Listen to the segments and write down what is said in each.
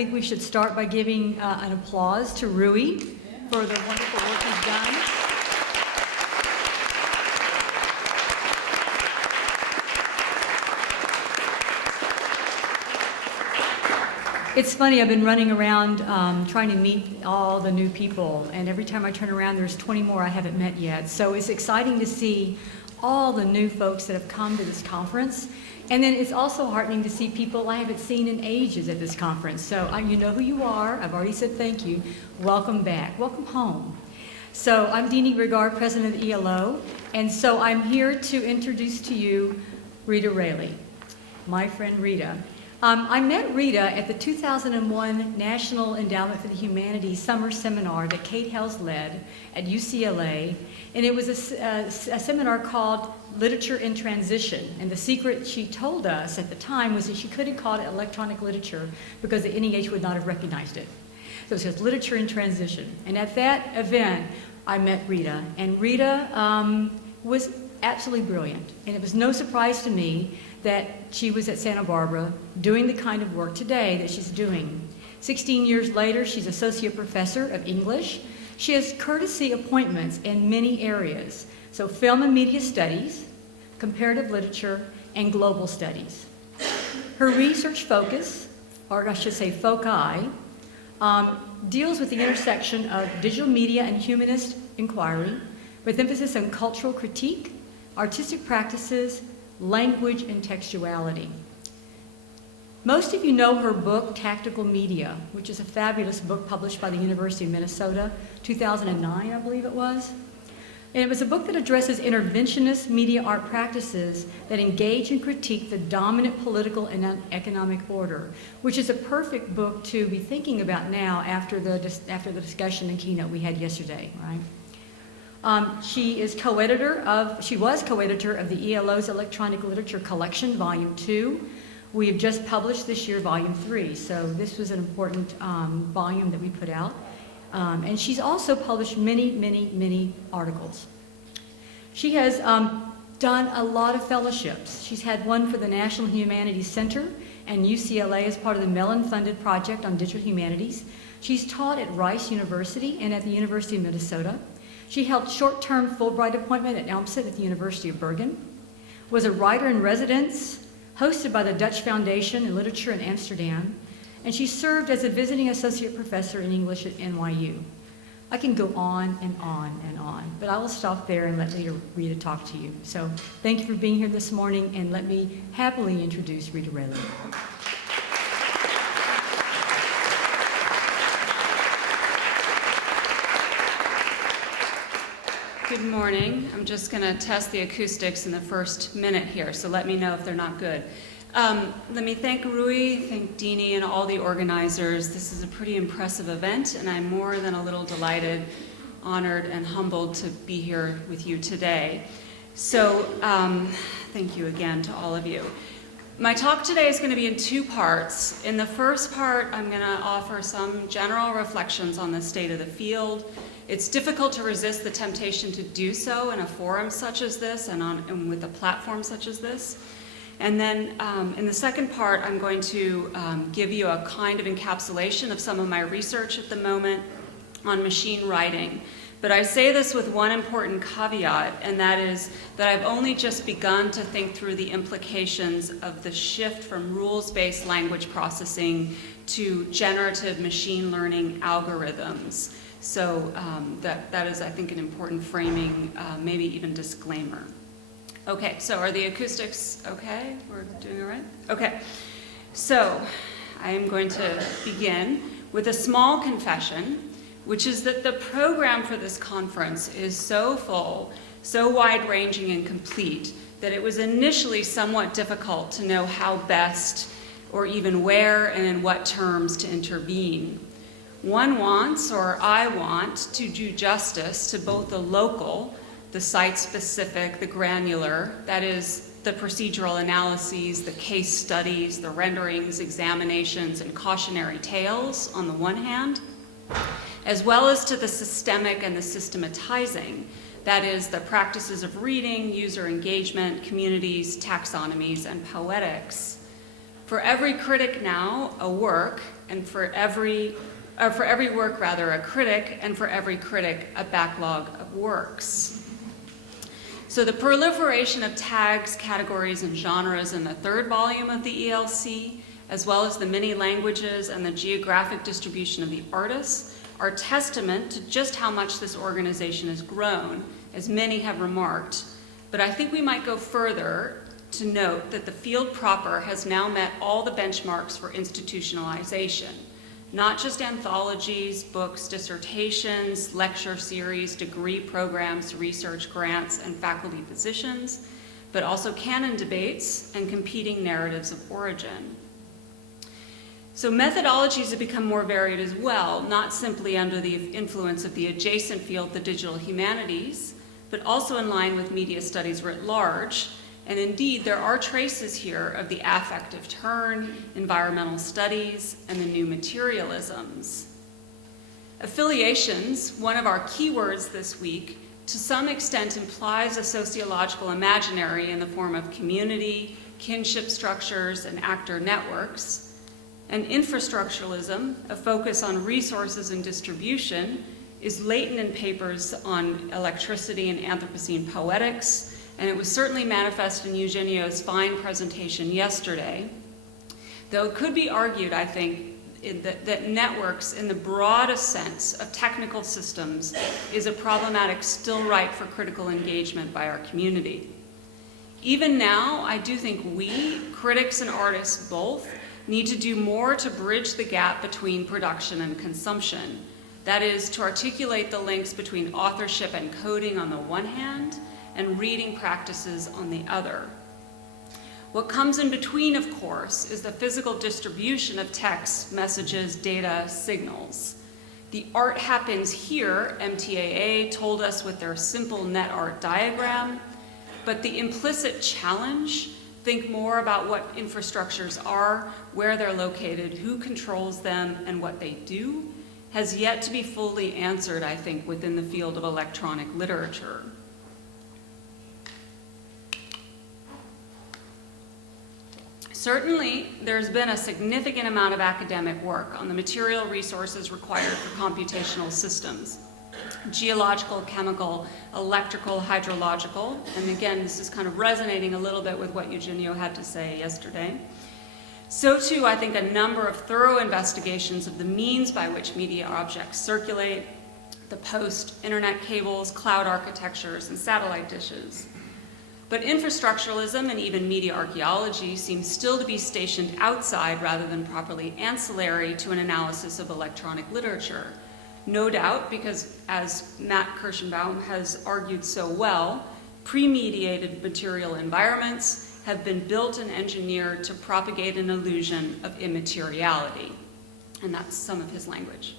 think we should start by giving an applause to Rui for the wonderful work he's done. It's funny, I've been running around trying to meet all the new people, and every time I turn around, there's 20 more I haven't met yet. So it's exciting to see all the new folks that have come to this conference. And then it's also heartening to see people I haven't seen in ages at this conference. So you know who you are. I've already said thank you. Welcome back. Welcome home. So I'm Deanie Regard, president of the ELO, and so I'm here to introduce to you Rita Raley, my friend Rita. I met Rita at the 2001 National Endowment for the Humanities Summer Seminar that Kate Hells led at UCLA, and it was a seminar called Literature in Transition, and the secret she told us at the time was that she couldn't call it electronic literature because the NEH would not have recognized it. So it says Literature in Transition, and at that event I met Rita, and Rita was absolutely brilliant, and it was no surprise to me that she was at Santa Barbara doing the kind of work today that she's doing. 16 years later, she's associate professor of English. She has courtesy appointments in many areas, so film and media studies, comparative literature, and global studies. Her research focus, or I should say foci, deals with the intersection of digital media and humanist inquiry, with emphasis on cultural critique, artistic practices, language, and textuality. Most of you know her book, Tactical Media, which is a fabulous book published by the University of Minnesota, 2009, I believe it was. And it was a book that addresses interventionist media art practices that engage and critique the dominant political and economic order, which is a perfect book to be thinking about now after the discussion and keynote we had yesterday, right? She was co-editor of the ELO's Electronic Literature Collection, Volume 2. We have just published this year Volume 3, so this was an important volume that we put out. And she's also published many, many, many articles. She has done a lot of fellowships. She's had one for the National Humanities Center and UCLA as part of the Mellon-funded project on digital humanities. She's taught at Rice University and at the University of Minnesota. She held short-term Fulbright appointment at Elmstead at the University of Bergen, was a writer-in-residence hosted by the Dutch Foundation in Literature in Amsterdam, and she served as a visiting associate professor in English at NYU. I can go on and on and on, but I will stop there and let Rita talk to you. So thank you for being here this morning, and let me happily introduce Rita Raley. Good morning. I'm just going to test the acoustics in the first minute here, so let me know if they're not good. Let me thank Rui, thank Deanie, and all the organizers. This is a pretty impressive event, and I'm more than a little delighted, honored, and humbled to be here with you today. So thank you again to all of you. My talk today is going to be in two parts. In the first part, I'm going to offer some general reflections on the state of the field. It's difficult to resist the temptation to do so in a forum such as this and with a platform such as this. And then in the second part, I'm going to give you a kind of encapsulation of some of my research at the moment on machine writing. But I say this with one important caveat, and that is that I've only just begun to think through the implications of the shift from rules-based language processing to generative machine learning algorithms. So that is, I think, an important framing, maybe even disclaimer. Okay, so are the acoustics okay? We're doing all right? Okay, so I am going to begin with a small confession, which is that the program for this conference is so full, so wide-ranging and complete, that it was initially somewhat difficult to know how best, or even where and in what terms to intervene. One wants, or I want, to do justice to both the local, the site-specific, the granular, that is, the procedural analyses, the case studies, the renderings, examinations, and cautionary tales on the one hand, as well as to the systemic and the systematizing, that is, the practices of reading, user engagement, communities, taxonomies, and poetics. For every critic now, a work, and for every work rather, a critic, and for every critic, a backlog of works. So the proliferation of tags, categories, and genres in the third volume of the ELC, as well as the many languages and the geographic distribution of the artists, are testament to just how much this organization has grown, as many have remarked. But I think we might go further to note that the field proper has now met all the benchmarks for institutionalization, not just anthologies, books, dissertations, lecture series, degree programs, research grants, and faculty positions, but also canon debates and competing narratives of origin. So methodologies have become more varied as well, not simply under the influence of the adjacent field, the digital humanities, but also in line with media studies writ large. And indeed, there are traces here of the affective turn, environmental studies, and the new materialisms. Affiliations, one of our keywords this week, to some extent implies a sociological imaginary in the form of community, kinship structures, and actor networks. And infrastructuralism, a focus on resources and distribution, is latent in papers on electricity and Anthropocene poetics, and it was certainly manifest in Eugenio's fine presentation yesterday. Though it could be argued, I think, that networks in the broadest sense of technical systems is a problematic still ripe for critical engagement by our community. Even now, I do think we, critics and artists both, need to do more to bridge the gap between production and consumption. That is, to articulate the links between authorship and coding on the one hand, and reading practices on the other. What comes in between, of course, is the physical distribution of texts, messages, data, signals. The art happens here, MTAA told us with their simple net art diagram, but the implicit challenge, think more about what infrastructures are, where they're located, who controls them, and what they do, has yet to be fully answered, I think, within the field of electronic literature. Certainly, there's been a significant amount of academic work on the material resources required for computational systems: geological, chemical, electrical, hydrological. And again, this is kind of resonating a little bit with what Eugenio had to say yesterday. So too, I think a number of thorough investigations of the means by which media objects circulate, the post, internet cables, cloud architectures, and satellite dishes. But infrastructuralism and even media archaeology seem still to be stationed outside rather than properly ancillary to an analysis of electronic literature. No doubt because, as Matt Kirschenbaum has argued so well, pre-mediated material environments have been built and engineered to propagate an illusion of immateriality. And that's some of his language.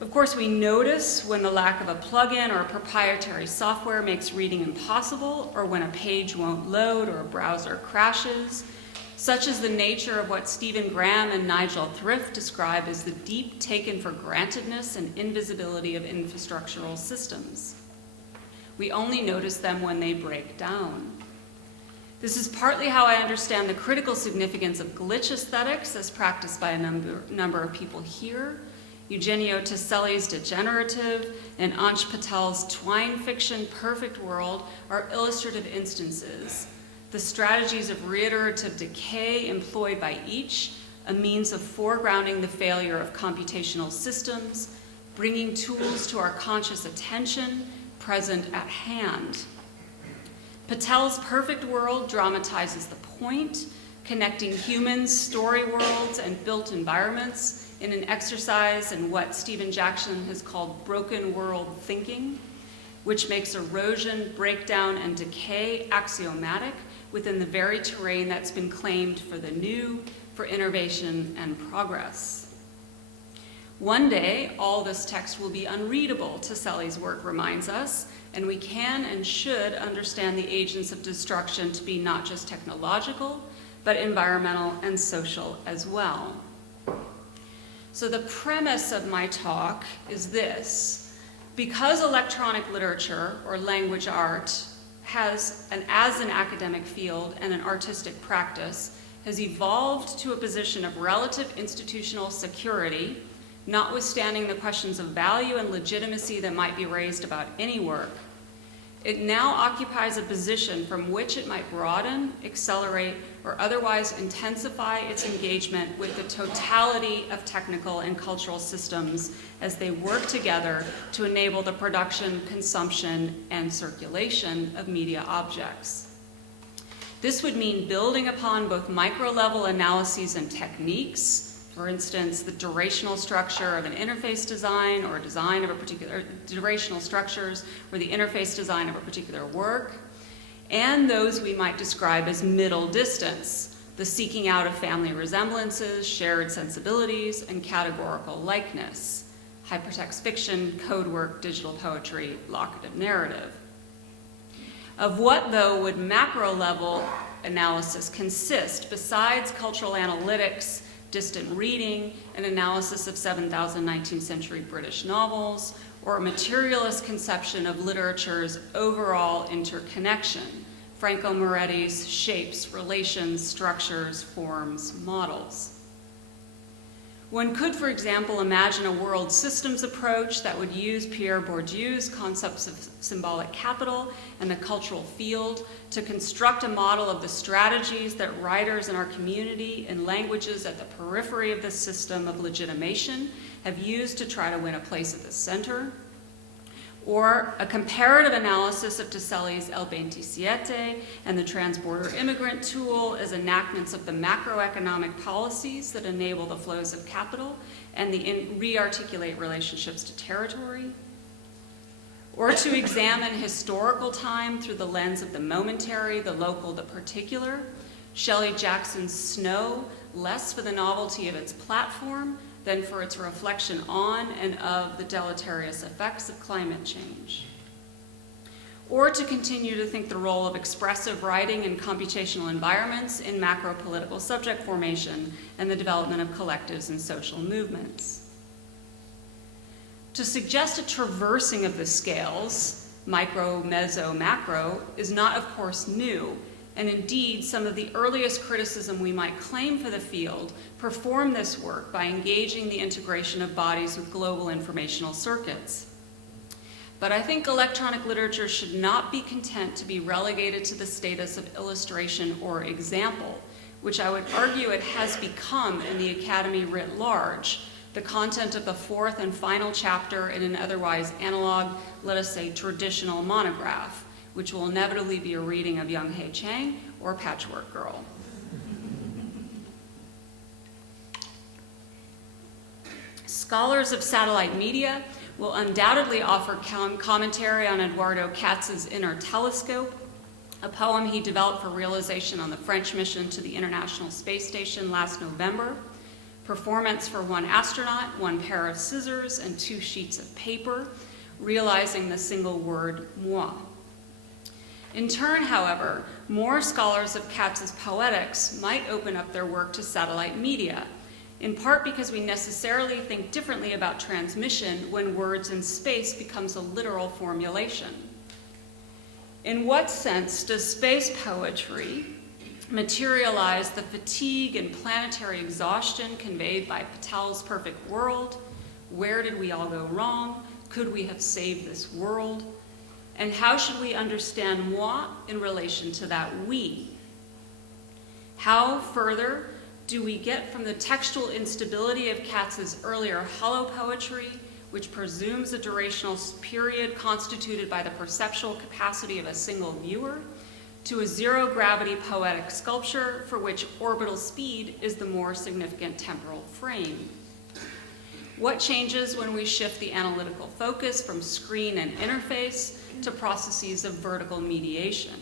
Of course, we notice when the lack of a plugin or a proprietary software makes reading impossible, or when a page won't load or a browser crashes. Such is the nature of what Stephen Graham and Nigel Thrift describe as the deep taken for grantedness and invisibility of infrastructural systems. We only notice them when they break down. This is partly how I understand the critical significance of glitch aesthetics as practiced by a number of people here. Eugenio Tasselli's Degenerative and Ansh Patel's twine fiction Perfect World are illustrative instances. The strategies of reiterative decay employed by each, a means of foregrounding the failure of computational systems, bringing tools to our conscious attention, present at hand. Patel's Perfect World dramatizes the point, connecting humans, story worlds, and built environments in an exercise in what Stephen Jackson has called broken world thinking, which makes erosion, breakdown, and decay axiomatic within the very terrain that's been claimed for the new, for innovation and progress. One day, all this text will be unreadable, Tasselli's work reminds us, and we can and should understand the agents of destruction to be not just technological, but environmental and social as well. So the premise of my talk is this: because electronic literature or language art has, as an academic field and an artistic practice, has evolved to a position of relative institutional security, notwithstanding the questions of value and legitimacy that might be raised about any work. It now occupies a position from which it might broaden, accelerate, or otherwise intensify its engagement with the totality of technical and cultural systems as they work together to enable the production, consumption, and circulation of media objects. This would mean building upon both micro-level analyses and techniques, for instance, the durational structure of an interface design or design of a particular, durational structures or the interface design of a particular work, and those we might describe as middle distance, the seeking out of family resemblances, shared sensibilities, and categorical likeness, hypertext fiction, code work, digital poetry, locative narrative. Of what, though, would macro-level analysis consist besides cultural analytics, distant reading, an analysis of 7,000 19th century British novels, or a materialist conception of literature's overall interconnection, Franco Moretti's shapes, relations, structures, forms, models. One could, for example, imagine a world systems approach that would use Pierre Bourdieu's concepts of symbolic capital and the cultural field to construct a model of the strategies that writers in our community in languages at the periphery of the system of legitimation have used to try to win a place at the center. Or a comparative analysis of Tiseli's El 27 and the transborder immigrant tool as enactments of the macroeconomic policies that enable the flows of capital and re-articulate relationships to territory. Or to examine historical time through the lens of the momentary, the local, the particular. Shelley Jackson's Snow, less for the novelty of its platform than for its reflection on and of the deleterious effects of climate change. Or to continue to think the role of expressive writing in computational environments in macro-political subject formation and the development of collectives and social movements. To suggest a traversing of the scales, micro, meso, macro, is not, of course, new. And indeed, some of the earliest criticism we might claim for the field perform this work by engaging the integration of bodies with global informational circuits. But I think electronic literature should not be content to be relegated to the status of illustration or example, which I would argue it has become in the Academy writ large, the content of the fourth and final chapter in an otherwise analog, let us say, traditional monograph, which will inevitably be a reading of Young Hae Chang or Patchwork Girl. Scholars of satellite media will undoubtedly offer commentary on Eduardo Katz's Inner Telescope, a poem he developed for realization on the French mission to the International Space Station last November, performance for one astronaut, one pair of scissors, and 2 sheets of paper, realizing the single word, moi. In turn, however, more scholars of Katz's poetics might open up their work to satellite media, in part because we necessarily think differently about transmission when words in space becomes a literal formulation. In what sense does space poetry materialize the fatigue and planetary exhaustion conveyed by Patel's perfect world? Where did we all go wrong? Could we have saved this world? And how should we understand moi in relation to that we? How further do we get from the textual instability of Katz's earlier hollow poetry, which presumes a durational period constituted by the perceptual capacity of a single viewer, to a zero-gravity poetic sculpture for which orbital speed is the more significant temporal frame? What changes when we shift the analytical focus from screen and interface to processes of vertical mediation?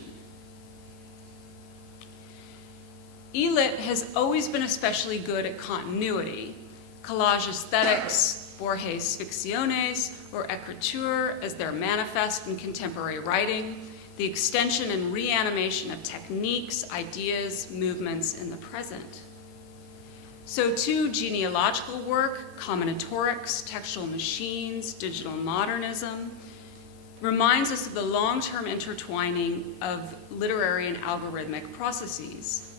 ELIT has always been especially good at continuity. Collage aesthetics, Borges' ficciones, or écriture as their manifest in contemporary writing, the extension and reanimation of techniques, ideas, movements in the present. So too, genealogical work, combinatorics, textual machines, digital modernism, reminds us of the long-term intertwining of literary and algorithmic processes.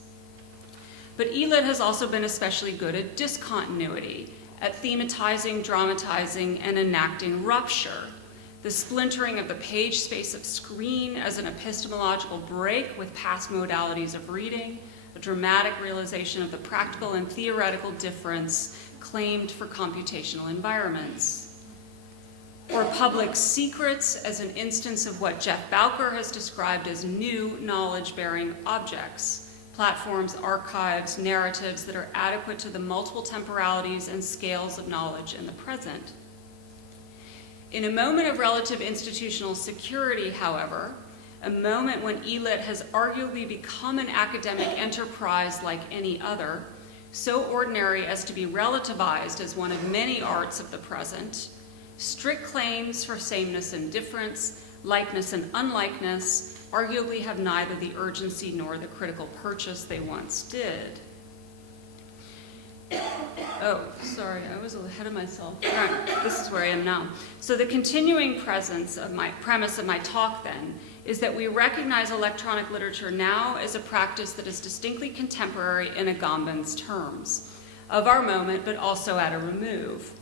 But ELIT has also been especially good at discontinuity, at thematizing, dramatizing, and enacting rupture, the splintering of the page space of screen as an epistemological break with past modalities of reading, a dramatic realization of the practical and theoretical difference claimed for computational environments. Or public secrets as an instance of what Jeff Bowker has described as new knowledge-bearing objects, platforms, archives, narratives that are adequate to the multiple temporalities and scales of knowledge in the present. In a moment of relative institutional security, however, a moment when ELIT has arguably become an academic enterprise like any other, so ordinary as to be relativized as one of many arts of the present, strict claims for sameness and difference, likeness and unlikeness, arguably have neither the urgency nor the critical purchase they once did. Oh, sorry, I was ahead of myself. Right, this is where I am now. So the continuing premise of my talk then is that we recognize electronic literature now as a practice that is distinctly contemporary in Agamben's terms, of our moment, but also at a remove.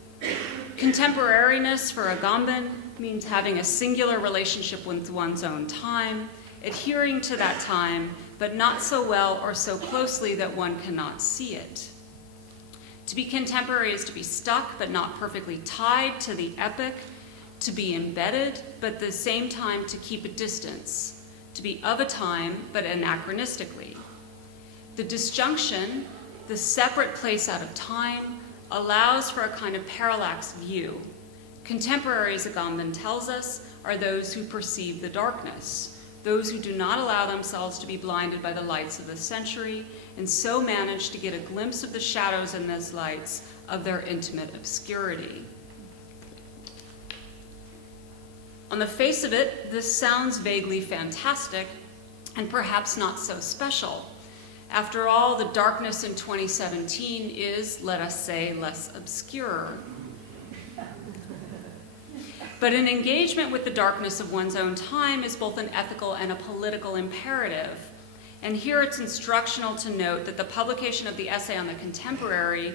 Contemporariness for Agamben means having a singular relationship with one's own time, adhering to that time, but not so well or so closely that one cannot see it. To be contemporary is to be stuck, but not perfectly tied to the epoch, to be embedded, but at the same time to keep a distance, to be of a time, but anachronistically. The disjunction, the separate place out of time, allows for a kind of parallax view. Contemporaries, Agamben tells us, are those who perceive the darkness, those who do not allow themselves to be blinded by the lights of the century, and so manage to get a glimpse of the shadows in those lights of their intimate obscurity. On the face of it, this sounds vaguely fantastic and perhaps not so special. After all, the darkness in 2017 is, let us say, less obscure. But an engagement with the darkness of one's own time is both an ethical and a political imperative. And here it's instructional to note that the publication of the essay on the contemporary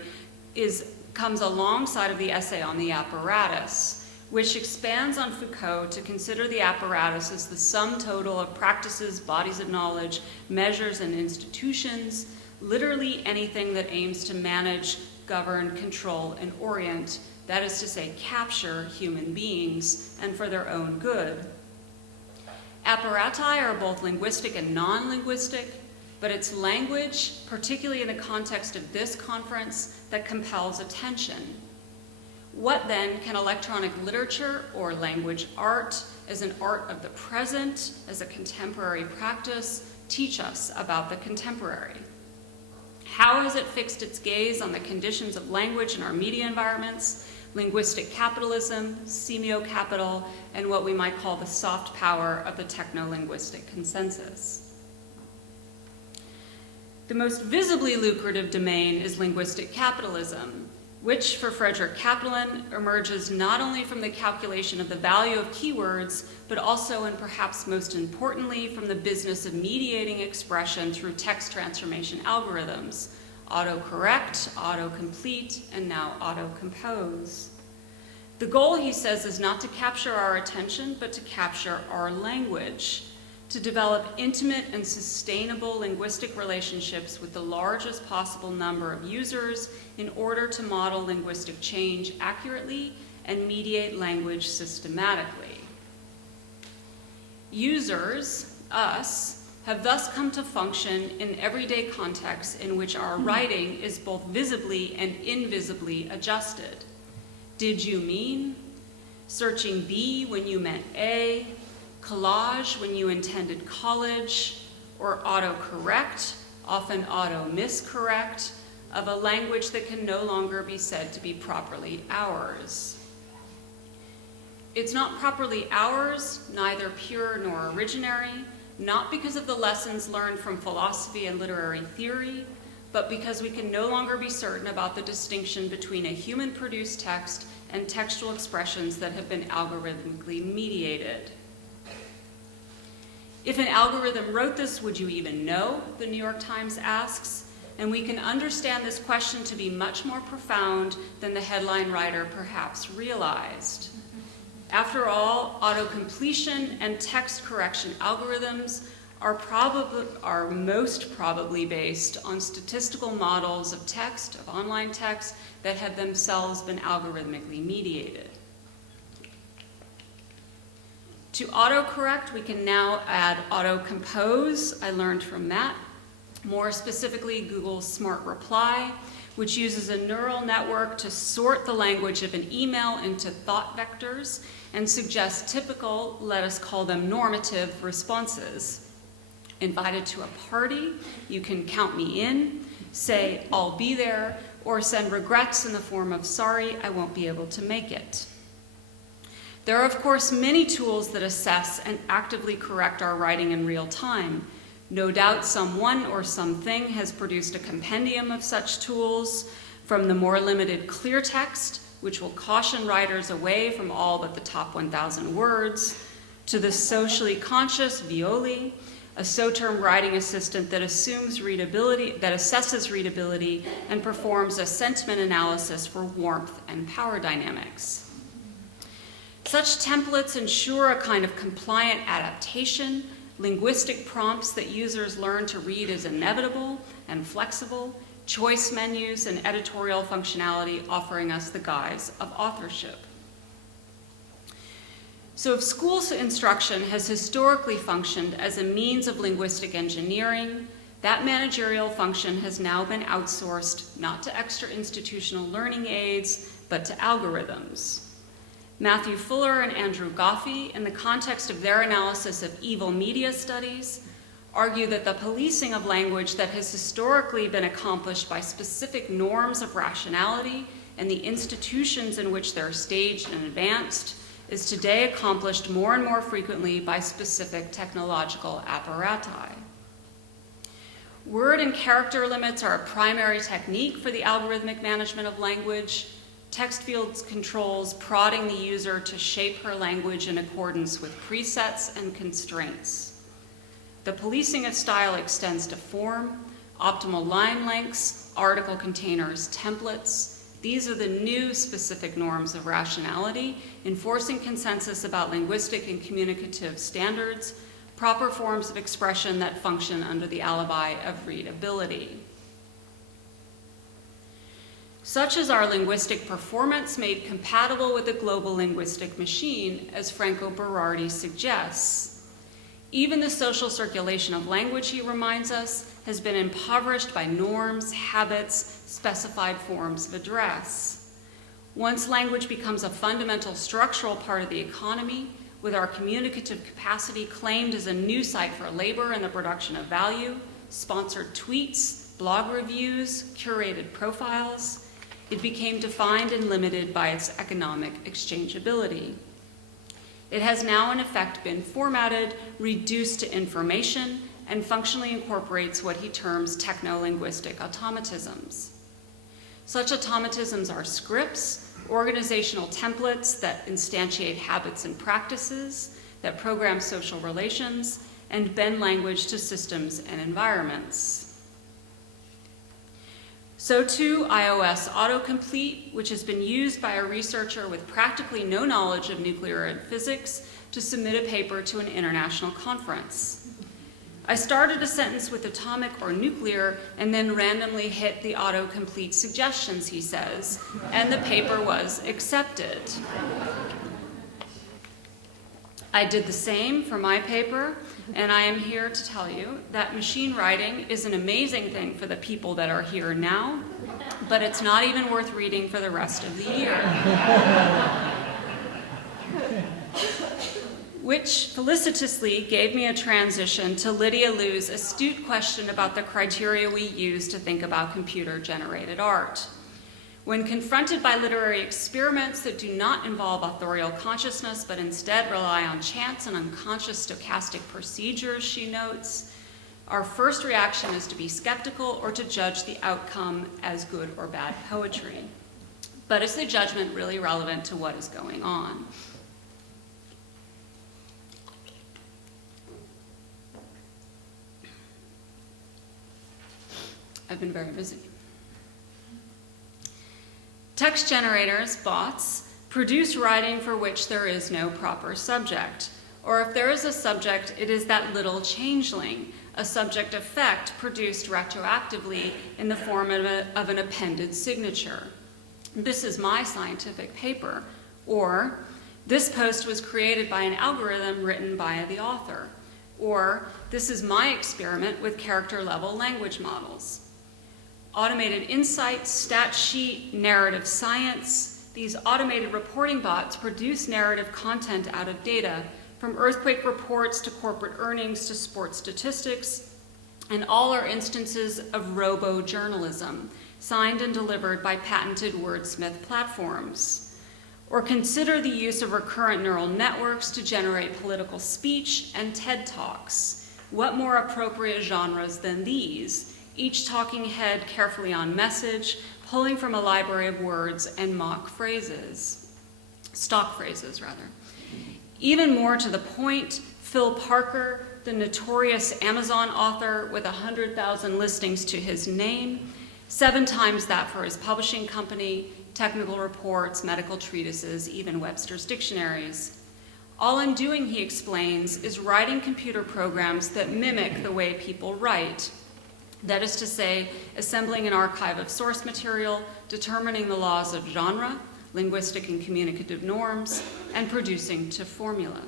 comes alongside of the essay on the apparatus, which expands on Foucault to consider the apparatus as the sum total of practices, bodies of knowledge, measures, and institutions, literally anything that aims to manage, govern, control, and orient, that is to say, capture human beings, and for their own good. Apparati are both linguistic and non-linguistic, but it's language, particularly in the context of this conference, that compels attention. What then can electronic literature or language art, as an art of the present, as a contemporary practice, teach us about the contemporary? How has it fixed its gaze on the conditions of language in our media environments, linguistic capitalism, semiocapital, and what we might call the soft power of the techno-linguistic consensus? The most visibly lucrative domain is linguistic capitalism, which for Frederick Kaplan emerges not only from the calculation of the value of keywords, but also and perhaps most importantly from the business of mediating expression through text transformation algorithms, autocorrect, autocomplete, and now autocompose. The goal, he says, is not to capture our attention, but to capture our language, to develop intimate and sustainable linguistic relationships with the largest possible number of users in order to model linguistic change accurately and mediate language systematically. Users, us, have thus come to function in everyday contexts in which our writing is both visibly and invisibly adjusted. Did you mean? Searching B when you meant A, collage when you intended college, or autocorrect, often auto-miscorrect, of a language that can no longer be said to be properly ours. It's not properly ours, neither pure nor originary, not because of the lessons learned from philosophy and literary theory, but because we can no longer be certain about the distinction between a human-produced text and textual expressions that have been algorithmically mediated. If an algorithm wrote this, would you even know? The New York Times asks. and we can understand this question to be much more profound than the headline writer perhaps realized. After all, autocompletion and text correction algorithms are most probably based on statistical models of text, of online text, that have themselves been algorithmically mediated. To autocorrect, we can now add autocompose. I learned from that. More specifically, Google's Smart Reply, which uses a neural network to sort the language of an email into thought vectors and suggests typical, let us call them normative, responses. Invited to a party, you can count me in, say, I'll be there, or send regrets in the form of, sorry, I won't be able to make it. There are, of course, many tools that assess and actively correct our writing in real time. No doubt someone or something has produced a compendium of such tools, from the more limited clear text, which will caution writers away from all but the top 1,000 words, to the socially conscious Violi, a SOTERM writing assistant that assesses readability and performs a sentiment analysis for warmth and power dynamics. Such templates ensure a kind of compliant adaptation, linguistic prompts that users learn to read as inevitable and flexible, choice menus and editorial functionality offering us the guise of authorship. So if school instruction has historically functioned as a means of linguistic engineering, that managerial function has now been outsourced not to extra institutional learning aids, but to algorithms. Matthew Fuller and Andrew Goffey, in the context of their analysis of evil media studies, argue that the policing of language that has historically been accomplished by specific norms of rationality and the institutions in which they're staged and advanced is today accomplished more and more frequently by specific technological apparati. Word and character limits are a primary technique for the algorithmic management of language. Text fields controls prodding the user to shape her language in accordance with presets and constraints. The policing of style extends to form, optimal line lengths, article containers, templates. These are the new specific norms of rationality, enforcing consensus about linguistic and communicative standards, proper forms of expression that function under the alibi of readability. Such is our linguistic performance made compatible with the global linguistic machine, as Franco Berardi suggests. Even the social circulation of language, he reminds us, has been impoverished by norms, habits, specified forms of address. Once language becomes a fundamental structural part of the economy, with our communicative capacity claimed as a new site for labor and the production of value, sponsored tweets, blog reviews, curated profiles, it became defined and limited by its economic exchangeability. It has now in effect been formatted, reduced to information, and functionally incorporates what he terms techno-linguistic automatisms. Such automatisms are scripts, organizational templates that instantiate habits and practices, that program social relations, and bend language to systems and environments. So too, iOS autocomplete, which has been used by a researcher with practically no knowledge of nuclear physics to submit a paper to an international conference. I started a sentence with atomic or nuclear and then randomly hit the autocomplete suggestions, he says, and the paper was accepted. I did the same for my paper, and I am here to tell you that machine writing is an amazing thing for the people that are here now, but it's not even worth reading for the rest of the year. Which felicitously gave me a transition to Lydia Liu's astute question about the criteria we use to think about computer-generated art. When confronted by literary experiments that do not involve authorial consciousness, but instead rely on chance and unconscious stochastic procedures, she notes, our first reaction is to be skeptical or to judge the outcome as good or bad poetry. But is the judgment really relevant to what is going on? I've been very busy. Text generators, bots, produce writing for which there is no proper subject. Or if there is a subject, it is that little changeling, a subject effect produced retroactively in the form of an appended signature. This is my scientific paper. Or, this post was created by an algorithm written by the author. Or, this is my experiment with character-level language models. Automated insights, stat sheet, narrative science, these automated reporting bots produce narrative content out of data, from earthquake reports to corporate earnings to sports statistics, and all are instances of robo-journalism, signed and delivered by patented wordsmith platforms. Or consider the use of recurrent neural networks to generate political speech and TED Talks. What more appropriate genres than these? Each talking head carefully on message, pulling from a library of words and stock phrases. Even more to the point, Phil Parker, the notorious Amazon author with 100,000 listings to his name, 7 times that for his publishing company, technical reports, medical treatises, even Webster's dictionaries. All I'm doing, he explains, is writing computer programs that mimic the way people write. That is to say, assembling an archive of source material, determining the laws of genre, linguistic and communicative norms, and producing to formula.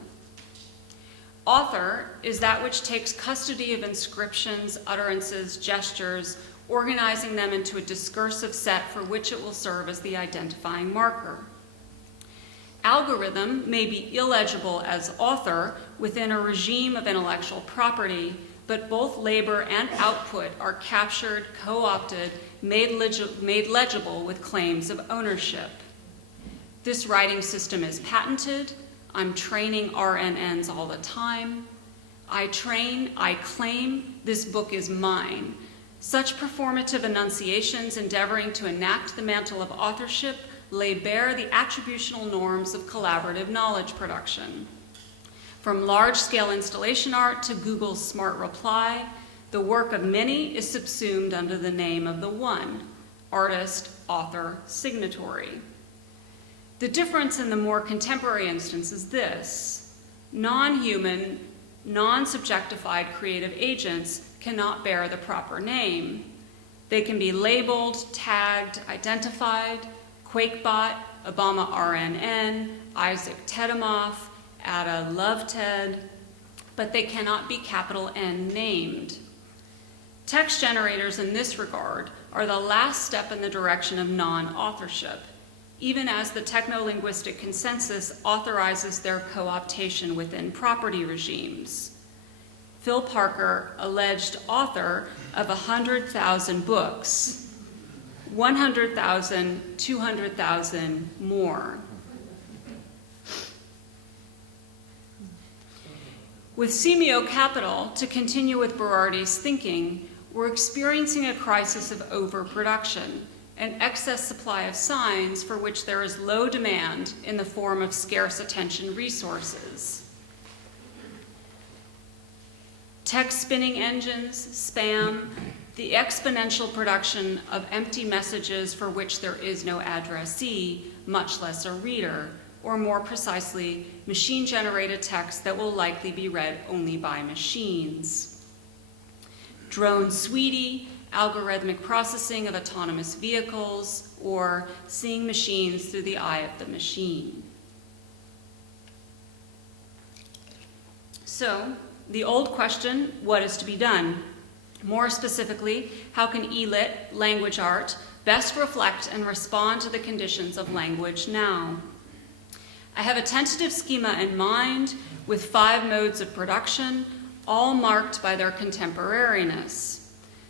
Author is that which takes custody of inscriptions, utterances, gestures, organizing them into a discursive set for which it will serve as the identifying marker. Algorithm may be illegible as author within a regime of intellectual property, but both labor and output are captured, co-opted, made legible with claims of ownership. This writing system is patented. I'm training RNNs all the time. I train, I claim, this book is mine. Such performative enunciations endeavoring to enact the mantle of authorship lay bare the attributional norms of collaborative knowledge production. From large-scale installation art to Google's smart reply, the work of many is subsumed under the name of the one, artist, author, signatory. The difference in the more contemporary instance is this: non-human, non-subjectified creative agents cannot bear the proper name. They can be labeled, tagged, identified, QuakeBot, Obama RNN, Isaac Tedemoff, Ada Loveted, but they cannot be capital N named. Text generators in this regard are the last step in the direction of non-authorship, even as the techno-linguistic consensus authorizes their co-optation within property regimes. Phil Parker, alleged author of 100,000 books, 100,000, 200,000 more. With Semio Capital, to continue with Berardi's thinking, we're experiencing a crisis of overproduction, an excess supply of signs for which there is low demand in the form of scarce attention resources. Text spinning engines, spam, the exponential production of empty messages for which there is no addressee, much less a reader, or more precisely, machine-generated text that will likely be read only by machines. Drone Sweetie, algorithmic processing of autonomous vehicles, or seeing machines through the eye of the machine. So, the old question, what is to be done? More specifically, how can ELIT, language art, best reflect and respond to the conditions of language now? I have a tentative schema in mind with 5 modes of production, all marked by their contemporariness.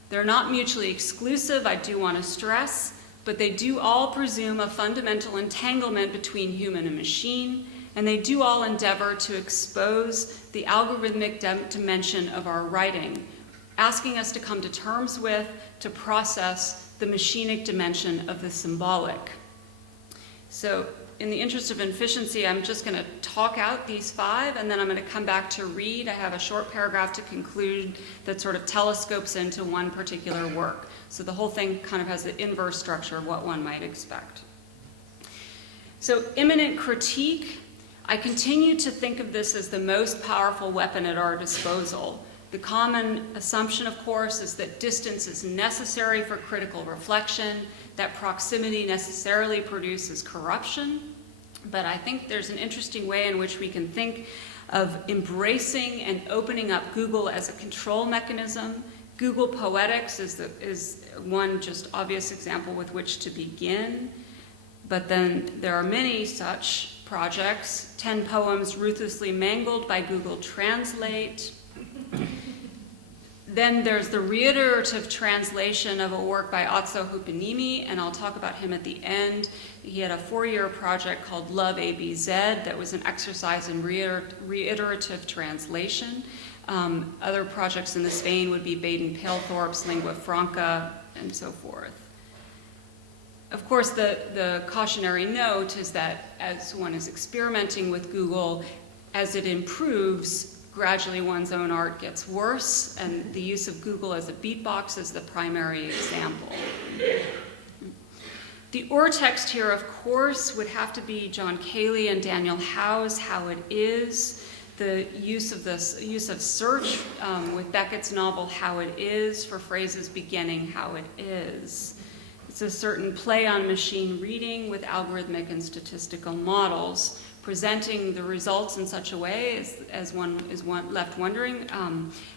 They're not mutually exclusive, I do want to stress, but they do all presume a fundamental entanglement between human and machine, and they do all endeavor to expose the algorithmic dimension of our writing, asking us to come to terms with, to process the machinic dimension of the symbolic. So in the interest of efficiency, I'm just going to talk out these 5, and then I'm going to come back to read. I have a short paragraph to conclude that sort of telescopes into one particular work. So the whole thing kind of has the inverse structure of what one might expect. So imminent critique, I continue to think of this as the most powerful weapon at our disposal. The common assumption, of course, is that distance is necessary for critical reflection, that proximity necessarily produces corruption. But I think there's an interesting way in which we can think of embracing and opening up Google as a control mechanism. Google Poetics is one just obvious example with which to begin. But then there are many such projects. 10 poems ruthlessly mangled by Google Translate. Then there's the reiterative translation of a work by Otso Hupinimi, and I'll talk about him at the end. He had a 4-year project called Love ABZ that was an exercise in reiterative translation. Other projects in this vein would be Baden-Palethorpe's Lingua Franca, and so forth. Of course, the cautionary note is that as one is experimenting with Google, as it improves, gradually one's own art gets worse, and the use of Google as a beatbox is the primary example. The urtext here, of course, would have to be John Cayley and Daniel Howe's How It Is. The use of search with Beckett's novel How It Is for phrases beginning How It Is. It's a certain play on machine reading with algorithmic and statistical models, presenting the results in such a way as one is left wondering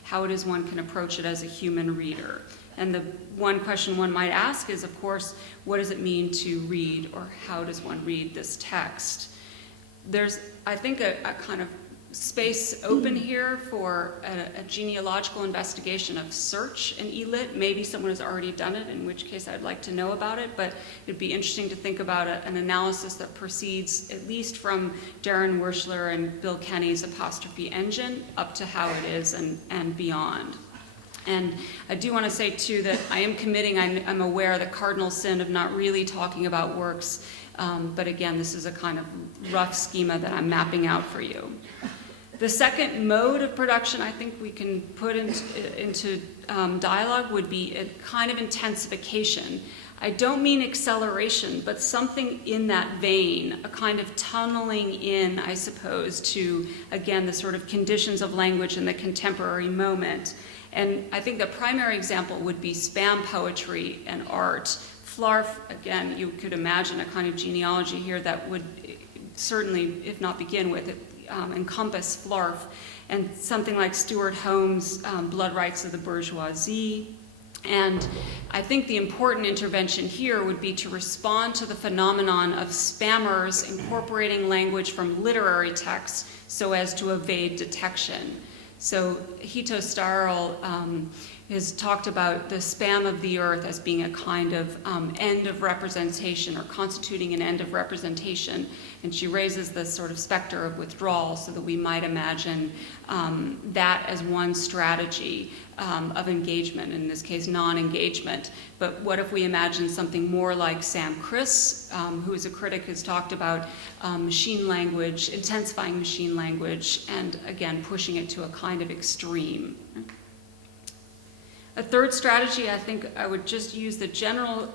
how it is one can approach it as a human reader. And the one question one might ask is, of course, what does it mean to read, or how does one read this text? There's, I think, a kind of space open here for a genealogical investigation of search in eLit. Maybe someone has already done it, in which case I'd like to know about it, but it'd be interesting to think about an analysis that proceeds at least from Darren Werschler and Bill Kenny's apostrophe engine up to How It Is and beyond. And I do want to say, too, that I am committing, I'm aware, the cardinal sin of not really talking about works, but again, this is a kind of rough schema that I'm mapping out for you. The second mode of production I think we can put into dialogue would be a kind of intensification. I don't mean acceleration, but something in that vein, a kind of tunneling in, I suppose, to, again, the sort of conditions of language in the contemporary moment. And I think the primary example would be spam poetry and art. Flarf, again, you could imagine a kind of genealogy here that would certainly, if not begin with it, encompass Flarf, and something like Stuart Home's Blood Rights of the Bourgeoisie. And I think the important intervention here would be to respond to the phenomenon of spammers incorporating language from literary texts so as to evade detection. So Hito Starl has talked about the spam of the earth as being a kind of end of representation, or constituting an end of representation. And she raises this sort of specter of withdrawal, so that we might imagine that as one strategy of engagement, in this case non-engagement. But what if we imagine something more like Sam Criss, who is a critic, has talked about machine language, intensifying machine language, and again pushing it to a kind of extreme. A third strategy, I think I would just use the general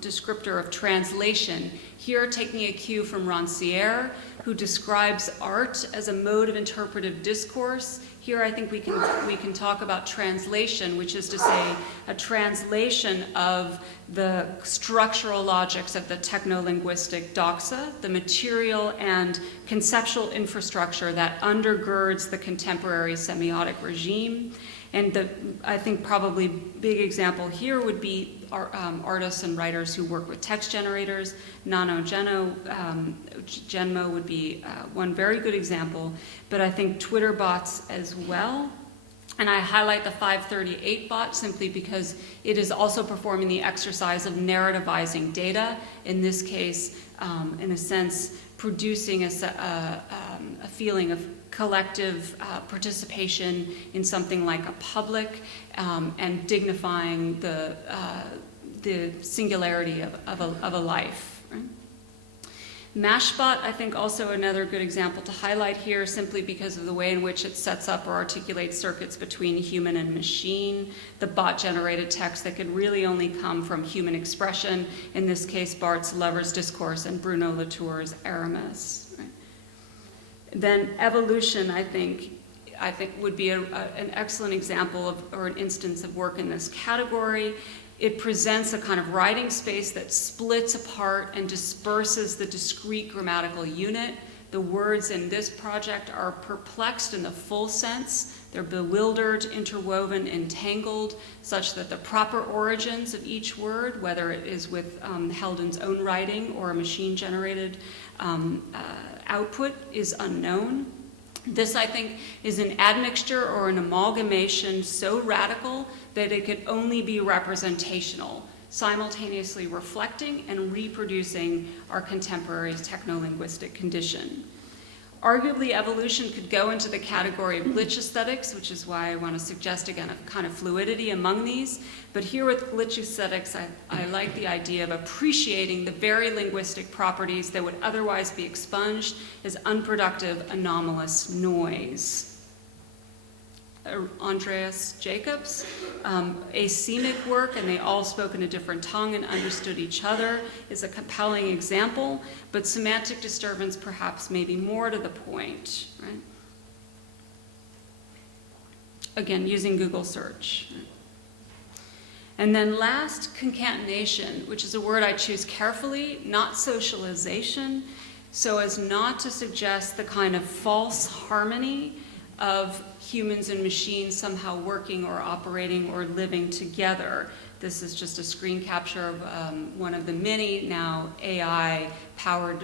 descriptor of translation. Here, taking a cue from Rancière, who describes art as a mode of interpretive discourse. Here, I think we can talk about translation, which is to say a translation of the structural logics of the techno-linguistic doxa, the material and conceptual infrastructure that undergirds the contemporary semiotic regime. And I think probably big example here would be artists and writers who work with text generators. Nano Genmo would be one very good example, but I think Twitter bots as well. And I highlight the 538 bot simply because it is also performing the exercise of narrativizing data, in this case, in a sense, producing a feeling of collective participation in something like a public, and dignifying the singularity of a life. Right? Mashbot, I think, also another good example to highlight here, simply because of the way in which it sets up or articulates circuits between human and machine, the bot-generated text that could really only come from human expression, in this case Barthes' Lover's Discourse and Bruno Latour's Aramis. Right? Then evolution, I think would be an excellent example of, or an instance of work in this category. It presents a kind of writing space that splits apart and disperses the discrete grammatical unit. The words in this project are perplexed in the full sense. They're bewildered, interwoven, entangled, such that the proper origins of each word, whether it is with Heldon's own writing or a machine-generated output, is unknown. This, I think, is an admixture or an amalgamation so radical that it could only be representational, simultaneously reflecting and reproducing our contemporary techno-linguistic condition. Arguably, evolution could go into the category of glitch aesthetics, which is why I want to suggest, again, a kind of fluidity among these. But here with glitch aesthetics, I like the idea of appreciating the very linguistic properties that would otherwise be expunged as unproductive, anomalous noise. Andreas Jacobs, asemic work, and they all spoke in a different tongue and understood each other, is a compelling example, but semantic disturbance perhaps may be more to the point, right? Again, using Google search. Right? And then last, concatenation, which is a word I choose carefully, not socialization, so as not to suggest the kind of false harmony of humans and machines somehow working or operating or living together. This is just a screen capture of one of the many now AI-powered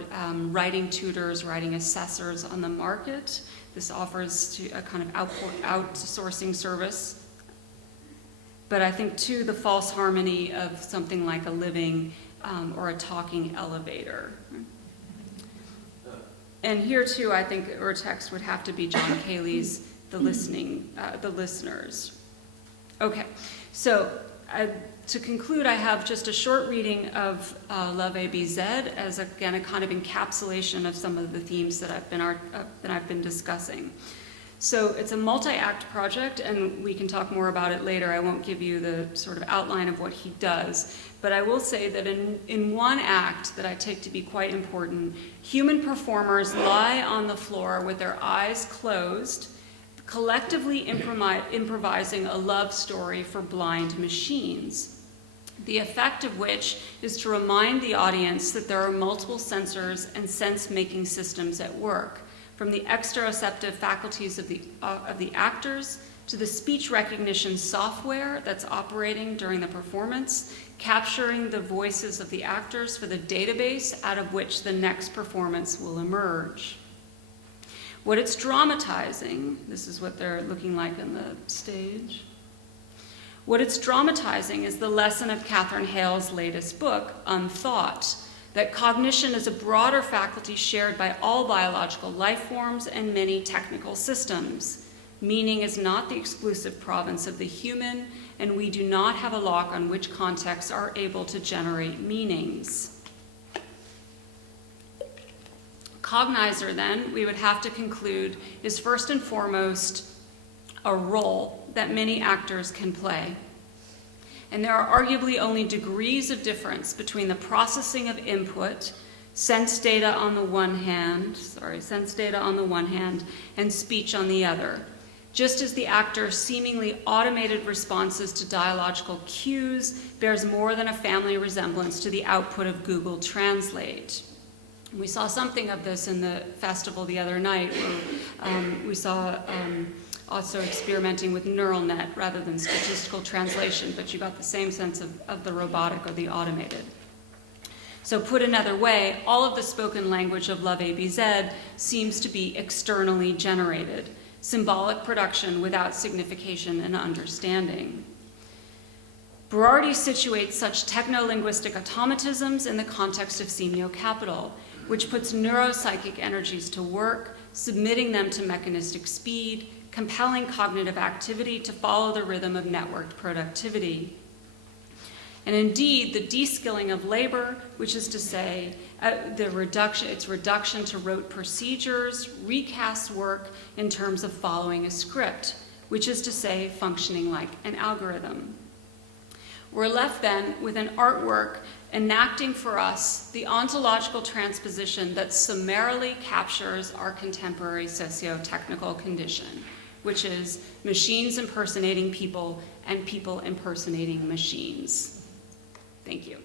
writing tutors, writing assessors on the market. This offers a kind of outsourcing service. But I think, too, the false harmony of something like a living or a talking elevator. And here, too, I think our text would have to be John Cayley's The Listeners. Okay, so to conclude, I have just a short reading of Love A.B.Z. as, again, a kind of encapsulation of some of the themes that I've been discussing. So it's a multi-act project, and we can talk more about it later. I won't give you the sort of outline of what he does, but I will say that in one act that I take to be quite important, human performers lie on the floor with their eyes closed, collectively improvising a love story for blind machines, the effect of which is to remind the audience that there are multiple sensors and sense-making systems at work, from the exteroceptive faculties of the actors to the speech recognition software that's operating during the performance, capturing the voices of the actors for the database out of which the next performance will emerge. What it's dramatizing, this is what they're looking like on the stage. What it's dramatizing is the lesson of Catherine Hale's latest book, Unthought, that cognition is a broader faculty shared by all biological life forms and many technical systems. Meaning is not the exclusive province of the human, and we do not have a lock on which contexts are able to generate meanings. Cognizer, then, we would have to conclude, is first and foremost a role that many actors can play. And there are arguably only degrees of difference between the processing of input, sense data on the one hand, and speech on the other. Just as the actor's seemingly automated responses to dialogical cues bears more than a family resemblance to the output of Google Translate. We saw something of this in the festival the other night, where we saw also experimenting with neural net rather than statistical translation, but you got the same sense of the robotic or the automated. So put another way, all of the spoken language of Love A.B.Z. seems to be externally generated, symbolic production without signification and understanding. Berardi situates such techno-linguistic automatisms in the context of semiocapital, which puts neuropsychic energies to work, submitting them to mechanistic speed, compelling cognitive activity to follow the rhythm of networked productivity. And indeed, the de-skilling of labor, which is to say, its reduction to rote procedures, recasts work in terms of following a script, which is to say, functioning like an algorithm. We're left then with an artwork enacting for us the ontological transposition that summarily captures our contemporary socio-technical condition, which is machines impersonating people and people impersonating machines. Thank you.